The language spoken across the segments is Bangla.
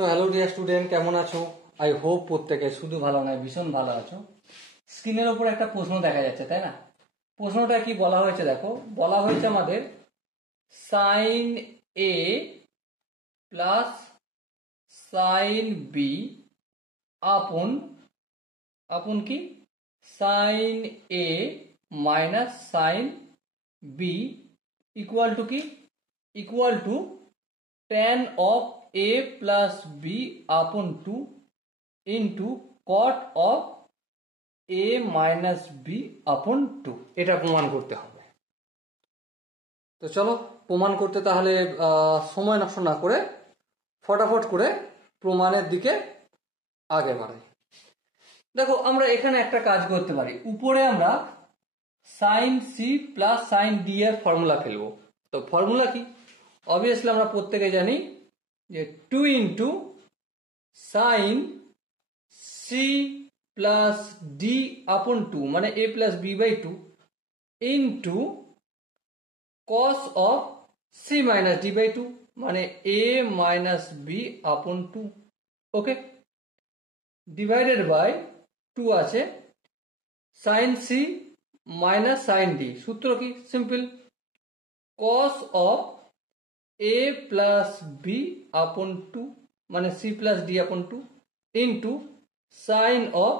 সো হ্যালো ডিয়ার স্টুডেন্ট, কেমন আছো? আই হোপ প্রত্যেকে শুধু ভালো নয় ভীষণ ভালো আছো। স্ক্রিনের ওপর একটা প্রশ্ন দেখা যাচ্ছে, তাই না? প্রশ্নটা কি বলা হয়েছে দেখো, বলা হয়েছে আমাদের sine A plus sine B upon upon কি sine A minus sine B equal to কি equal to tan of a plus b upon 2 into cot of a minus b upon 2। এটা প্রমাণ করতে হবে। তো চলো প্রমাণ করতে তাহলে সময় নষ্ট না করে ফটাফট করে প্রমাণের দিকে আগে বাড়াই। দেখো আমরা এখানে একটা কাজ করতে পারি, উপরে আমরা sine C plus sine D এর ফর্মুলা ফেলবো। তো ফর্মুলা কি? অবভিয়াসলি আমরা প্রত্যেকে জানি যে 2 into sine C plus D upon 2 মানে A plus B by 2 into cos of C minus D by 2 মানে এ minus B upon 2। Okay, divided by 2 আছে sine C minus sine D. সূত্র কি? Simple, cos of a plus B upon 2 মানে C plus D upon 2 into sine of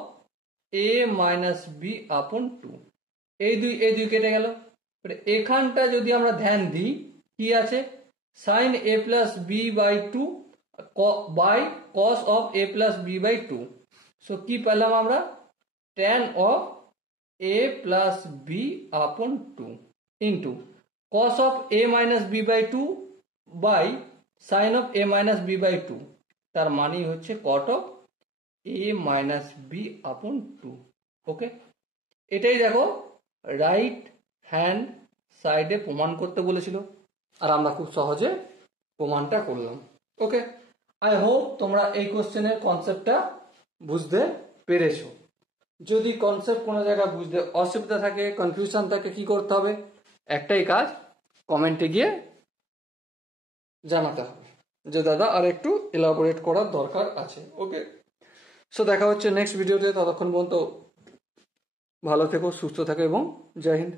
a minus B upon 2। এই দুই কেটে গেল। এখানটা যদি আমরা ধ্যান দিই কি আছে, sine a plus B by 2 by cos of a plus B by 2। So কি পেলাম আমরা? tan of a plus B upon 2 into cos of a minus b by 2 by sine of a minus b by 2, তার মানেই হচ্ছে cot of a minus b upon 2। ওকে, এটাই দেখো রাইট হ্যান্ড সাইডে প্রমাণ করতে বলেছিল আর আমরা খুব সহজে প্রমাণটা করলাম। ওকে, আই হোপ তোমরা এই কোশ্চেনের কনসেপ্টটা বুঝতে পেরেছো। যদি কনসেপ্ট কোনো জায়গায় বুঝতে অসুবিধা থাকে, কনফিউশন থাকে, কি করতে হবে? একটাই কাজ, কমেন্টে গিয়ে জানাতে হবে যে দাদা আর একটু এলাবোরেট করার দরকার আছে। ওকে, সো দেখা হচ্ছে নেক্সট ভিডিওতে। ততক্ষণ পর্যন্ত ভালো থেকো, সুস্থ থাকো এবং জয় হিন্দ।